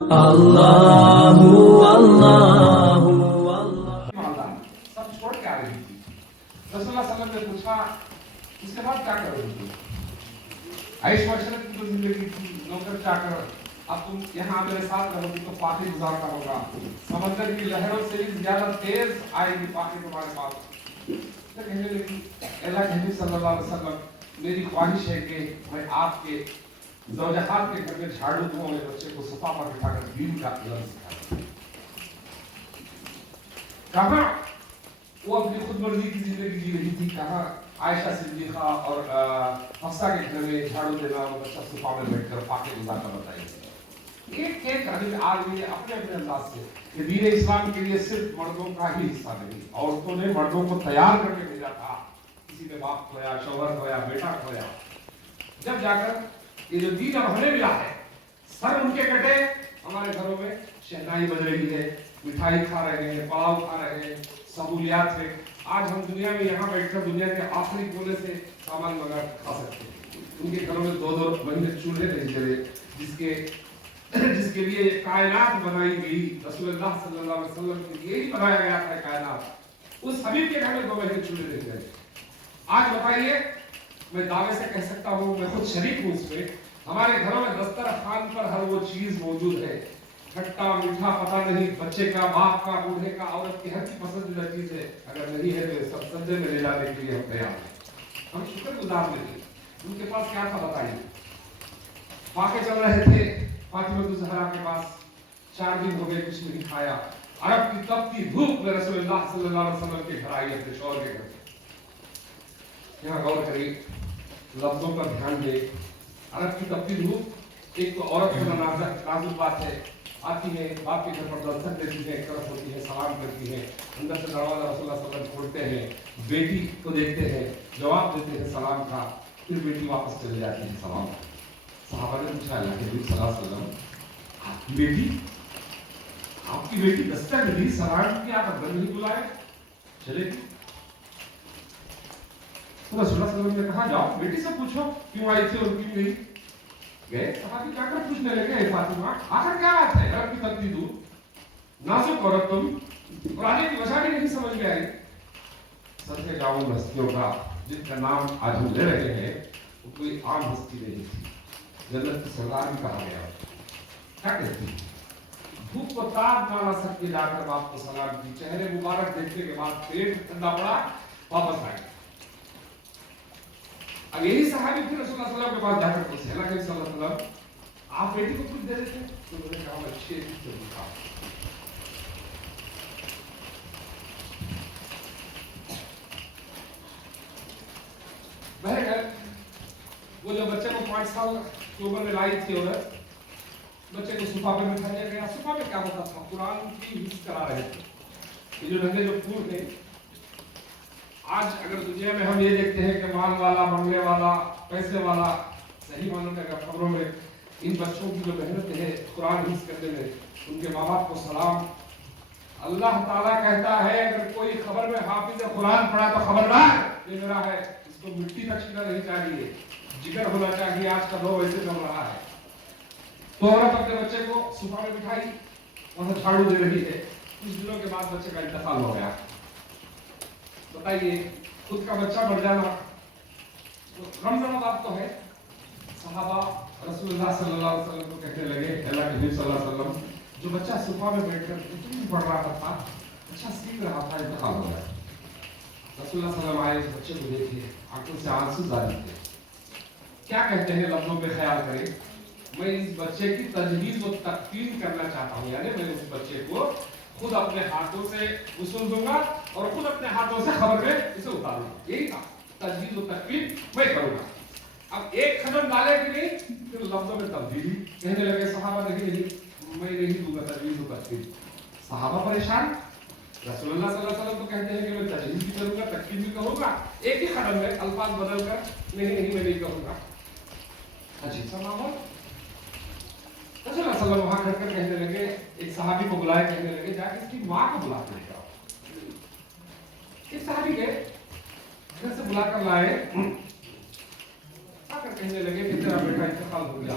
اللہ اللہ سب چھوڑ کے آ رہی تھی. رسول اللہ صلی اللہ علیہ وسلم نے پوچھا اس کے بعد کیا کرو گی؟ عیش و عشرت کی تو زندگی تھی، نوکر چاکر، اب تم یہاں میرے ساتھ رہو گی تو پاکی گزارنا ہوگا، سمندر کی لہروں سے بھی زیادہ تیز آئے گی پاکی تمہارے پاس. تو کہنے لگی اللہ کے حبیب صلی اللہ علیہ وسلم میری خواہش ہے کہ میں آپ کے زوجہات کے گھر میں جھاڑو دوں اور بچے کو صفا پر بٹھا کر دین کا علم سکھاؤں. کہاں وہ اپنی خود مرضی کی زندگی جی رہی تھی، کہاں عائشہ صدیقہ اور حفصہ کے گھر میں جھاڑو دینا اور بچہ صفا میں بیٹھ کر پاکی گزارنا بتائی. ایک ایک آدمی اپنے اپنے انداز سے کہ دین اسلام کے لیے صرف مردوں کا ہی حصہ نہیں، عورتوں نے مردوں کو تیار کر کے بھیجا تھا. کسی نے باپ کھویا، شوہر کھویا، بیٹا کھویا، جب جا کر یہ جو دین اب ہمیں ملا ہے، سر ان کے کٹے ہمارے گھروں میں شہنائی بج رہی ہے، مٹھائی کھا رہے ہیں، پلاؤ کھا رہے ہیں، سہولیات ہے. آج ہم دنیا میں یہاں بیٹھ کر دنیا کے آخری کونے سے سامان منگا کھا سکتے ہیں. ان کے گھروں میں دو دو مہینے چولہے نہیں جلے، جس کے لیے کائنات بنائی گئی. رسول اللہ صلی اللہ علیہ وسلم کے لیے ہی بنایا گیا تھا کائنات. اس حبیب کے گھر میں 2 مہینے چولہے نہیں جلے. آج بتائیے، میں دعوے سے کہہ سکتا ہوں، میں خود شریک ہوں اس میں، ہمارے گھروں میں دسترخوان پر ہر وہ چیز موجود ہے، کھٹا میٹھا پتہ نہیں، بچے کا، باپ کا، بوڑھے کا، عورت کی ہر کی پسندیدہ چیز ہے. اگر نہیں ہے تو سب سجدے میں لے جانے کے لیے ہم تیار ہیں. ہم شکر گزار نہیں. ان کے پاس کیا تھا بتائیے؟ واقع چل رہے تھے فاطمہ الزہرا کے پاس، 4 دن ہو گئے کچھ نہیں کھایا. عرب کی تپتی دھوپ میں رسول اللہ صلی اللہ علیہ وسلم کے گھر آئی، اپنے شوہر کے گھر. یہاں غور کریں، لفظوں پر دھیان دیں. عرب کی تپتی دھوپ، ایک تو عورت کا نازک بات ہے، آتی ہے باپ کے گھر پر دستک دیتی ہے، ایک طرف ہوتی ہے، سلام کرتی ہے، اندر سے دروازہ رسول اللہ صلی اللہ علیہ وسلم کھولتے ہیں، بیٹی کو دیکھتے ہیں، جواب دیتے ہیں سلام کا، پھر بیٹی واپس چلے جاتی ہے سلام. صحابہ نے پوچھا اللہ کے نبی صلی اللہ علیہ وسلم، آپ کی بیٹی دستک دی، سلام کیا، آپ گھر نہیں بلائے، چلے گی؟ تو رسول اللہ صلی اللہ علیہ وسلم نے کہا جاؤ بیٹی سے پوچھو کیوں آئی تھی اور کیوں نہیں گئے. صحابی جا کر پوچھنے لگے فاطمہ آخر کیا بات ہے، عرب کی تپتی دھوپ، نازک عورت تم، اور آنے کی وجہ بھی نہیں سمجھ میں آئی. سب سے جاؤں ہستیوں کا جن کا نام آج ہم لے رہے ہیں وہ کوئی عام ہستی نہیں تھی، جنت کی سردار بھی کہا گیا. کیا کہتی دھوپ کو تاب نہ لا سکتی، جا کر باپ کو سلام کی، چہرے مبارک دیکھنے کے بعد پیٹ ٹھنڈا پڑا، واپس آئے. اب یہی صحابی پھر رسول اللہ صلی اللہ علیہ وسلم کے پاس جا کر پوچھے اللہ کے صلی اللہ علیہ وسلم آپ بیٹی کو کچھ دے دیتے؟ تو انہوں نے کہا میں 6 دن سے بھوکا. بہرحال وہ جو بچے کو 5 سال کی عمر میں لائی تھی عورت، بچے کو صفا پر بٹھایا گیا. صفا میں کیا ہوتا تھا؟ قرآن کی حفظ کرا رہے تھے. یہ جو رنگے جو پھول ہیں، آج اگر دنیا میں ہم یہ دیکھتے ہیں کہ مال والا، بنگلے والا، پیسے والا، صحیح معنوں میں اگر خبروں میں ان بچوں کی جو محنت ہے قرآن حفظ کرنے میں، ان کے ماں باپ کو سلام. اللہ تعالیٰ کہتا ہے اگر کوئی خبر میں حافظ قرآن پڑھا تو خبردار، یہ میرا ہے، اس کو مٹی تک چھینا نہیں چاہیے، جگر ہونا چاہیے. آج کا دور ویسے چل رہا ہے. تو عورت اپنے بچے کو صفا میں بٹھائی، وہاں جھاڑو دے رہی ہے. کچھ دنوں کے بعد بچے کا انتقال ہو گیا. بتائیے خود کا بچہ مر جانا غمزدہ بات تو ہے. صحابہ رسول اللہ صلی اللہ علیہ وسلم کو کہنے لگے اللہ کے نبی صلی اللہ علیہ وسلم جو بچہ صفا میں بیٹھ کر اتنی پڑھ رہا تھا، اچھا سیکھ رہا تھا، انتقال ہو گیا. رسول اللہ صلی اللہ علیہ وسلم آئے، اس بچے کو دیکھیے، آنکھوں سے آنسو جاری تھے. کیا کہتے ہیں لفظوں پہ خیال کریں، میں اس بچے کی تجویز و تکفین کرنا چاہتا ہوں، یعنی میں اس بچے کو خود اپنے ہاتھوں سے غسل دوں گا اور خود اپنے ہاتھوں سے خبر میں اسے اتاروں گا. یہی تھا تجویز و تکفین میں کروں گا. اب ایک قدم ڈالے کہ نہیں، پھر لفظوں میں تبدیلی. کہنے لگے صحابہ نہیں میں نہیں دوں گا تجویز و تکفین. صحابہ پریشان. رسول اللہ صلی اللہ علیہ وسلم تو کہتے ہیں کہ میں تجویز بھی کروں گا، تکفین بھی کروں گا. ایک ہی قدم میں الفاظ بدل کر نہیں میں نہیں کروں گا. عجیب سا ماحول. رسول اللہ صلی اللہ علیہ وسلم وہاں کھڑ کر کہنے لگے، ایک صحابی کو بلائے، کہنے لگے جا کے اس کی ماں کو بلا کر لے آؤ. ایک صحابی کے گھر سے بلا کر لائے، آ کر کہنے لگے کہ تیرا بیٹا انتقال ہو گیا.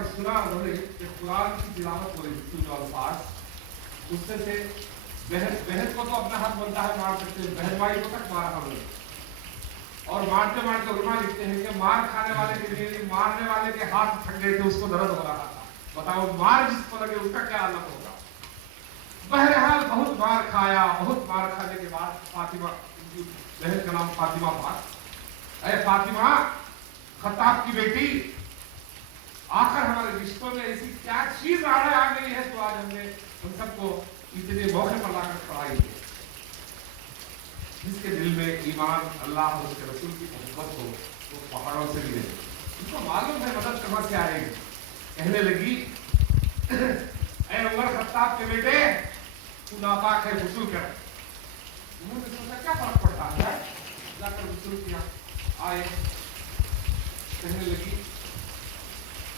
کر سنا انہوں نے کہ قرآن کی تلاوت ہو رہی تھی جو الفاظ اس سے بہن کو تو اپنا حق بنتا ہے مار سکتے ہیں، بہن بھائی کو تک مارا ہم نے، اور مارتے مارتے علماء لکھتے ہیں کہ مار کھانے والے کے لیے مارنے والے کے ہاتھ تھک گئے تھے، اس کو درد ہو رہا تھا، بتاؤ مار جس کو لگے اس کا کیا عالم ہوگا۔ بہرحال بہت مار کھایا، بہت مار کھانے کے بعد فاطمہ، بہن کا نام فاطمہ پاک، اے فاطمہ خطاب کی بیٹی، آخر ہمارے رشتوں میں ایسی کیا چیز آ گئی ہے تو آج ہم نے ہم سب کو اتنے موقع پر لا کر پڑھائی ہے، جس کے دل میں ایمان اللہ اور اس کے رسول کی محبت ہو وہ پہاڑوں سے بھی نہیں، اس کو معلوم ہے مدد کہاں سے آئے گی۔ کہنے لگی اے عمر خطاب کے بیٹے تو ناپاک ہے، غسل کر۔ انہوں نے سوچا کیا فرق پڑتا ہے، جا کر غسل کیا، آئے، کہنے لگی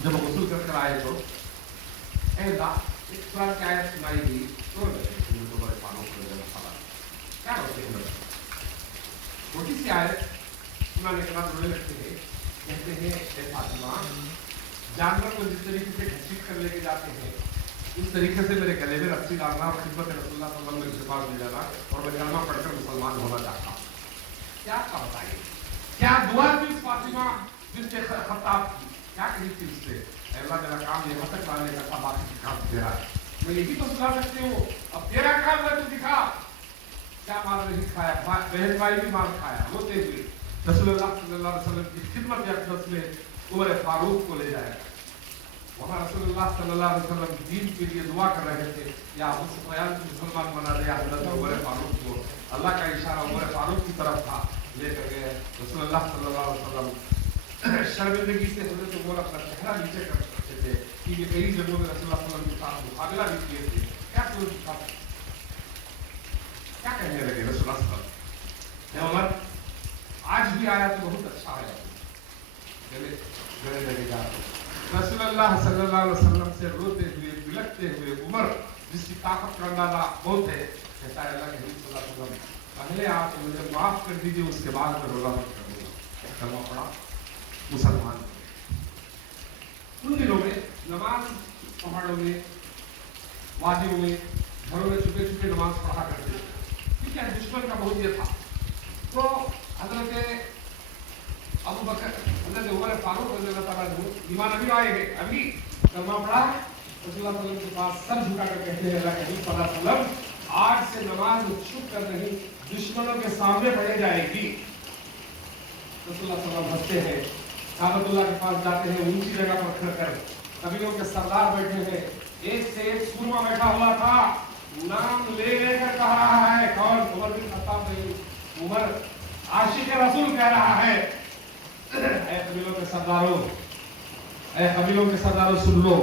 جب غسل کر کر آئے تو اے اللہ ایک قرآن کی آیت سنائی گئی تو بڑے پانوں کو کیا ہوتے ہیں، چھوٹی سی آیت سنانے کے بعد رونے لگتے ہیں، کہتے ہیں اے فاطمہ جانور کو جس طریقے سے گھسیٹ کر لے کے جاتے ہیں اس طریقے سے میرے گلے میں رسی ڈالنا اور خدمت رسول اللہ صلی اللہ علیہ وسلم کے پاس لے جانا اور میں کلمہ پڑھ کر مسلمان ہونا چاہتا ہوں۔ کیا بتائیے، کیا دعا تھی اس فاطمہ جس نے خطاب کی، کیا کہی تھی اس سے، اے اللہ میرا کام یہاں تک لانے کا تھا، باقی کام تیرا ہے، میں یہی تو سکھا سکتی ہوں، اب تیرا کام ہے تو دکھا۔ کیا مال نہیں کھایا، بہن بھائی بھی مال کھایا، ہوتے ہوئے رسول اللہ صلی اللہ علیہ وسلم کی خدمت اقدس میں عمر فاروق کو لے جایا، وہاں رسول اللہ صلی اللہ علیہ وسلم دین کے لیے دعا کر رہے تھے، یا ابو سفیان کو مسلمان بنا دیا حضرت عمر فاروق کو، اللہ کا اشارہ عمر فاروق کی طرف تھا، لے کر گئے رسول اللہ صلی اللہ علیہ وسلم شرمندگی سے حضرت عمر اپنا چہرہ نیچے کر سکتے تھے، کیونکہ کئی جگہوں میں رسول اللہ صلی اللہ علیہ وسلم کے ساتھ مقابلہ بھی کیے تھے، کیا سوچ تھا، کیا کہنے لگے رسول اللہ صلی اللہ علیہ وسلم، عمر آج بھی آیا تو بہت اچھا ہے، لگے گا رسول اللہ صلی اللہ علیہ وسلم سے روتے ہوئے بلکتے ہوئے عمر جس کی طاقت کا اندازہ بہت ہے، کہتا ہے اللہ کے حبیب صلی اللہ علیہ وسلم پہلے آپ مجھے معاف کر دیجیے، اس کے بعد میں روزہ مت کر دوں گا، کلمہ پڑھا مسلمان۔ ان دنوں میں نماز پہاڑوں میں، وادیوں میں، گھروں میں چھپے چھپے نماز پڑھا کرتے تھے، ٹھیک ہے، دشمن کا بہت یہ تھا، تو حضرت ابو بکر حضرت عمر فاروق رضی اللہ تعالیٰ عنہ ایمان ابھی آئے گے، ابھی کلمہ پڑھا، رسول اللہ صلی اللہ علیہ وسلم کے پاس سر جھکا کر کہتے ہیں اللہ کے حبیب صلی اللہ علیہ وسلم آج سے نماز چھپ کر نہیں دشمنوں کے سامنے پڑھی جائے گی۔ رسول اللہ صلی اللہ علیہ وسلم ہنستے ہیں، کعبۃ اللہ کے پاس جاتے ہیں، اونچی جگہ پر کھڑ کر قبیلوں کے سردار بیٹھے ہیں، ایک سے ایک سورما بیٹھا ہوا تھا، نام لے لے کر کہہ رہا ہے، کون؟ عمر بن خطاب نہیں، عمر عاشق رسول کہہ رہا ہے، اے قبیلوں کے سرداروں، اے قبیلوں کے سرداروں سن لو،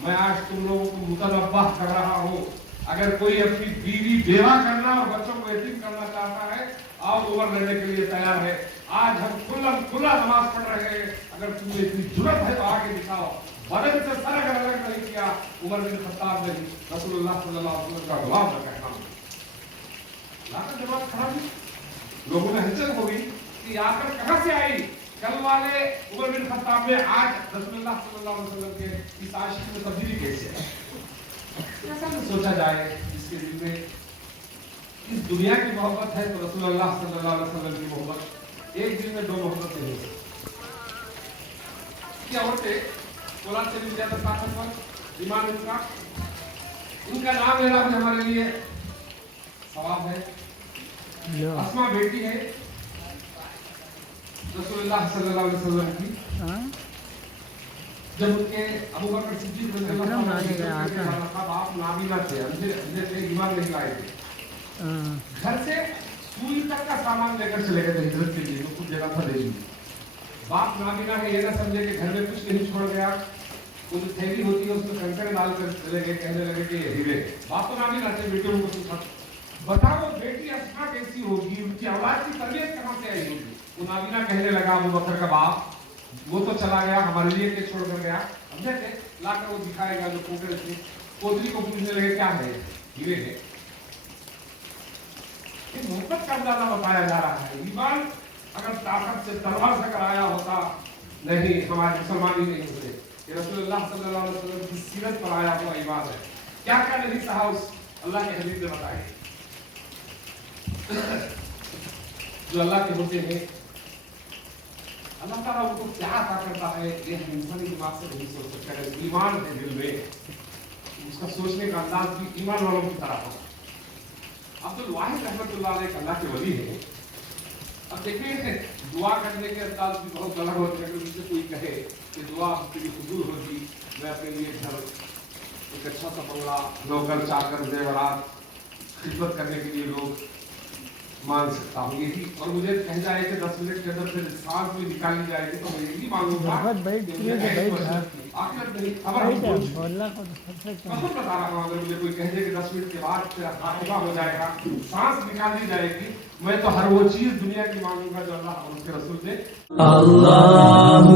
میں آج تم لوگوں کو متنبہ کر رہا ہوں، اگر کوئی اپنی بیوی بیوہ کرنا اور بچوں کو یتیم کرنا چاہتا ہے اور عمر رہنے کے لیے تیار ہے، آج ہم کھلا نماز پڑھ رہے ہیں، اگر تمہیں اتنی جرأت ہے تو آگے دکھاؤ، بدن سے سر اگر الگ نہیں کیا، عمر بن خطاب نے رسول اللہ صلی اللہ علیہ وسلم کا غلام کا کہنا لا کر جماعت کھڑا دی، لوگوں میں ہلچل ہو گئی کہ آ کر کہاں سے آئی، کل والے عمر بن خطاب میں آج رسول اللہ صلی اللہ علیہ وسلم کے اس عاشق میں تبدیلی کیسے ہے؟ ایسا نہیں سوچا جائے جس کے دل میں اس دنیا کی محبت ہے تو رسول اللہ صلی اللہ علیہ وسلم کی محبت ایک دن میں دو محبت نہیں ہے۔ کیا عورتیں اولاد سے بھی زیادہ طاقتور، ایمان ان کا نام لینا بھی ہمارے لیے ثواب ہے۔ اسما بیٹی ہے رسول اللہ صلی اللہ علیہ وسلم کی، جب ان کے ابو بکر صدیق رضی اللہ عنہ آپ نابینا تھے، اندھے تھے، ایمان نہیں لائے تھے، گھر سے سوئی تک کا سامان لے کر چلے گئے تھے ہجرت کے لیے، کچھ جگہ تھا دے باپ نابینا ہے، یہ نہ سمجھے کہ گھر میں کچھ نہیں چھوڑ گیا، وہ جو تھیلی ہوتی ہے اس میں کنکر ڈال کر چلے گئے، کہنے لگے کہ یہ ہیرے، باپ تو نابینا تھے، بیٹوں کو سکھا، بتاؤ بیٹی اسما کیسی ہوگی، ان کی اولاد کی تربیت کہاں سے آئی ہوگی؟ وہ نابینا کہنے لگا ابو بکر کا باپ وہ تو چلا گیا، ہمارے لیے کہ چھوڑ کر گیا، سمجھے تھے، لا کر وہ دکھائے گا جو پوکر تھے، پوتری کو پوچھنے لگے کیا ہے، ہیرے ہے۔ یہ محبت کا اندازہ بتایا جا رہا ہے، ایمان اگر طاقت سے تلوار سے کرایا ہوتا نہیں، ہمارے مسلمان ہی نہیں ہوتے، کہ رسول اللہ صلی اللہ علیہ وسلم کی سیرت پر آیا ہوا ایمان ہے. کیا کیا نبی صاحب اس اللہ کے حبیب نے بتائے جو اللہ کے ہوتے ہیں. اللہ تعالیٰ ان کو کیا عطا کرتا ہے یہ ہم انسانی دماغ سے نہیں سوچ سکتے ہیں. ایمان ہے دل میں, اس کا سوچنے کا انداز بھی ایمان والوں کی طرح ہو. عبد الواحد رحمۃ اللہ علیہ اللہ کے ولی ہے. اب دیکھیں دعا کرنے کے انداز بھی بہت الگ ہوتے ہیں. مجھ سے کوئی کہے کہ دعا کے لیے قبول ہوگی, میں اپنے لیے گھر, ایک اچھا سا بنگلہ, نوکر چاکر, زیورات, خدمت کرنے کے لیے لوگ مان سکتا ہوں یہی, اور مجھے کہہ جائے کہ 10 منٹ کے اندر پھر سانس بھی نکالی جائے گی تو میں یہی مانگوں گا آخرت نہیں خبر بہت بتا رہا ہوں. اگر مجھے کوئی کہہ دے کہ 10 منٹ کے بعد پھر خاتمہ ہو جائے گا, سانس نکالی جائے گی, میں تو ہر وہ چیز دنیا کی مانگوں گا جو اللہ اور اس کے رسول نے. اللہ